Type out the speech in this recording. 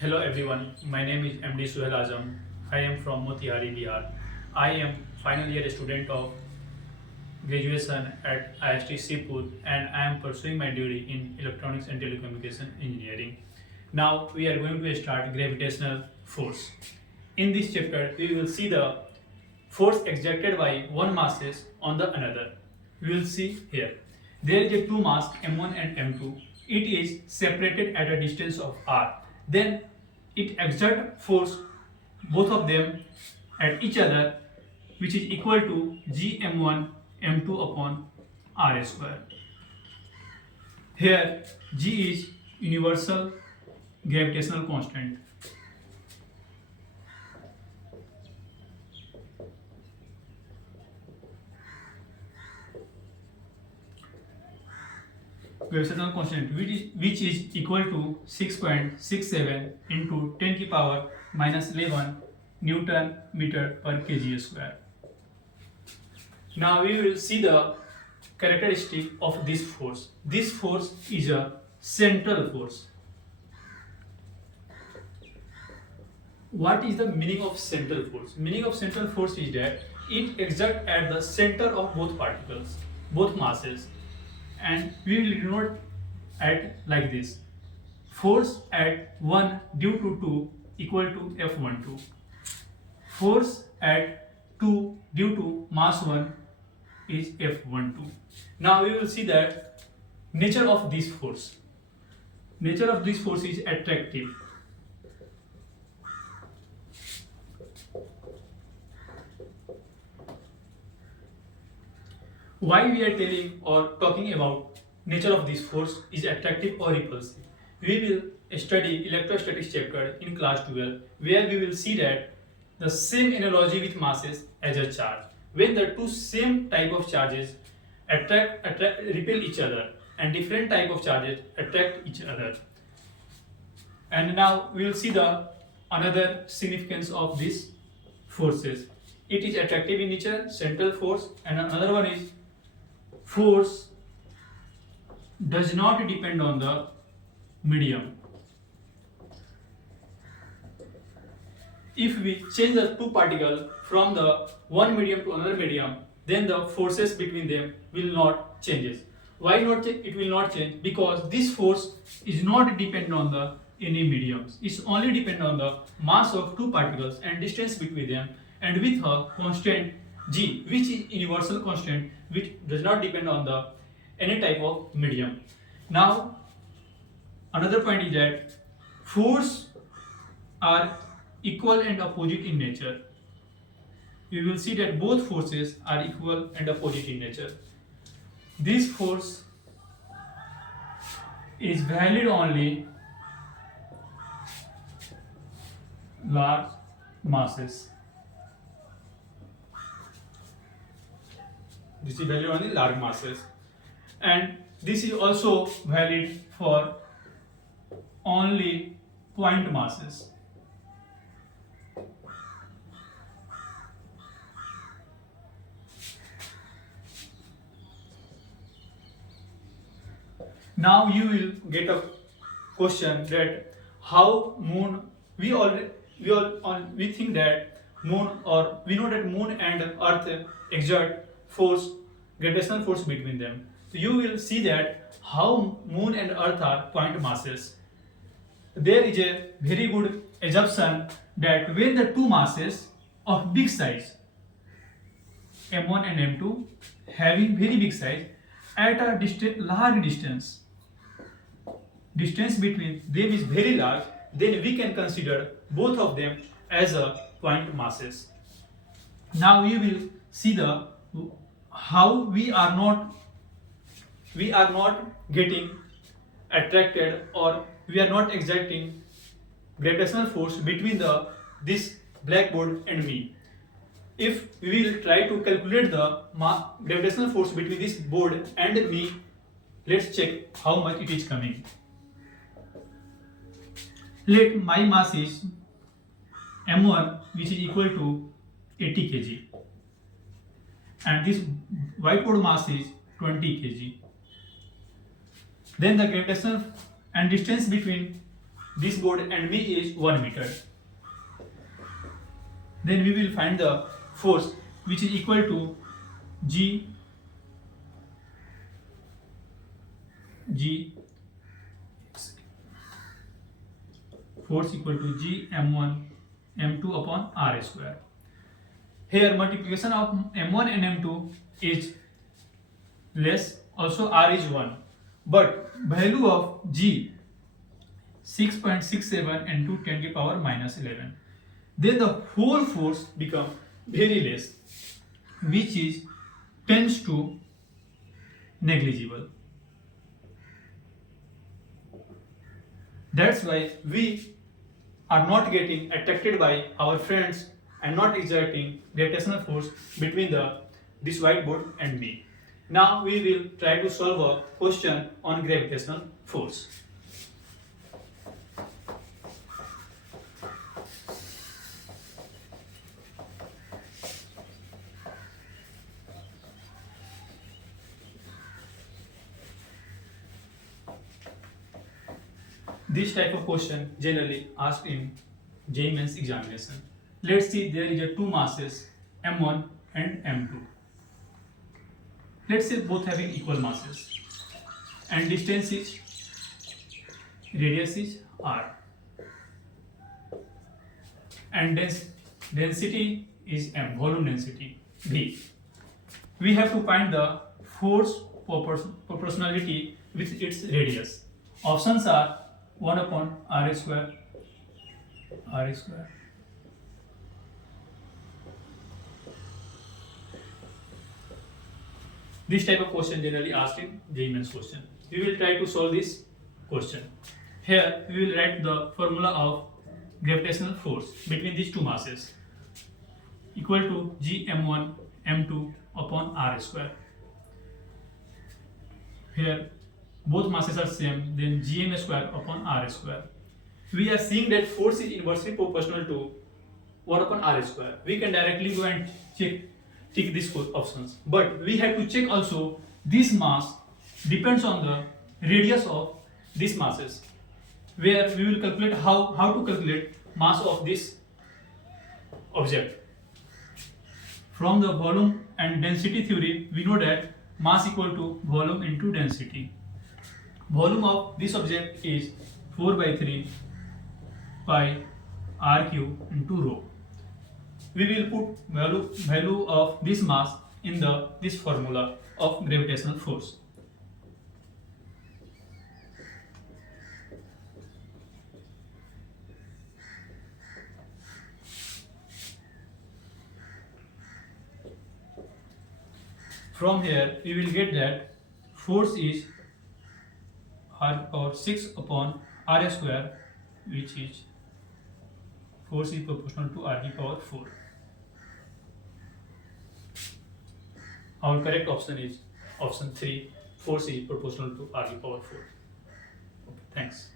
Hello everyone, my name is MD Suhail Azam. I am from Motihari, Bihar. I am final year student of graduation at IST Sipur and I am pursuing my degree in electronics and telecommunication engineering. Now we are going to start gravitational force. In this chapter, we will see the force exerted by one masses on the another. We will see here. There is a two mass M1 and M2. It is separated at a distance of r. Then it exert force both of them at each other, which is equal to gm1 m2 upon r square. Here g is universal gravitational constant. Gravitational constant which is equal to 6.67 into 10 to the power minus 11 Newton meter per kg square. Now we will see the characteristic of this force. This force is a central force. What is the meaning of central force? Meaning of central force is that it exerts at the center of both particles, both masses, and we will denote at like this: force at 1 due to 2 equal to F12. Force at 2 due to mass 1 is F12. Now we will see that nature of this force. Nature of this force is attractive. Why we are telling or talking about nature of this force is attractive or repulsive? We will study electrostatics chapter in class 12, where we will see that the same analogy with masses as a charge. When the two same type of charges repel each other, and different type of charges attract each other. And now we will see the another significance of these forces. It is attractive in nature, central force, and another one is force does not depend on the medium. If we change the two particles from the one medium to another medium, then the forces between them will not change. Why not change? It will not change because this force is not depend on the any mediums. It's only depend on the mass of two particles and distance between them, and with a constant g, which is universal constant, which does not depend on the any type of medium. Now another point is that force are equal and opposite in nature. We will see that both forces are equal and opposite in nature. This force is valid only large masses. This is valid only large masses, and this is also valid for only point masses. Now you will get a question that how moon we think that moon, or we know that moon and earth exert force, gravitational force between them. So you will see that how moon and earth are point masses. There is a very good assumption that when the two masses of big size m1 and m2 having very big size at a large distance between them is very large, then we can consider both of them as a point masses. Now we will see the how we are not getting attracted, or we are not exerting gravitational force between this blackboard and me. If we will try to calculate the gravitational force between this board and me, let's check how much it is coming. Let my mass is m1, which is equal to 80 kg, and this whiteboard mass is 20 kg. Then the gravitational and distance between this board and me is 1 meter. Then we will find the force which is equal to G force equal to G m1 m2 upon r square. Here multiplication of m1 and m2 is less, also r is 1, but value of G 6.67 into 10 to the power minus 11. Then the whole force become very less, which is tends to negligible. That's why we are not getting attracted by our friends and not exerting gravitational force between this whiteboard and me. Now we will try to solve a question on gravitational force. This type of question generally asked in JEE Mains examination. Let's see, there is a two masses m1 and m2. Let's say both having equal masses and distance is, radius is r, and density is m, volume density v. We have to find the force proportionality with its radius. Options are 1 upon r square. This type of question generally asked in JEE Mains question. We will try to solve this question. Here we will write the formula of gravitational force between these two masses equal to G m1 m2 upon r square. Here both masses are same, then gm square upon r square. We are seeing that force is inversely proportional to 1 upon r square. We can directly go and tick these four options, but we have to check also this mass depends on the radius of these masses, where we will calculate how to calculate mass of this object. From the volume and density theory, we know that mass equal to volume into density. Volume of this object is 4 by 3 pi r cube into rho. We will put value of this mass in this formula of gravitational force. From here we will get that force is r power 6 upon r square, which is force is proportional to r power 4. Our correct option is option 3, force is proportional to r power 4. Okay, thanks.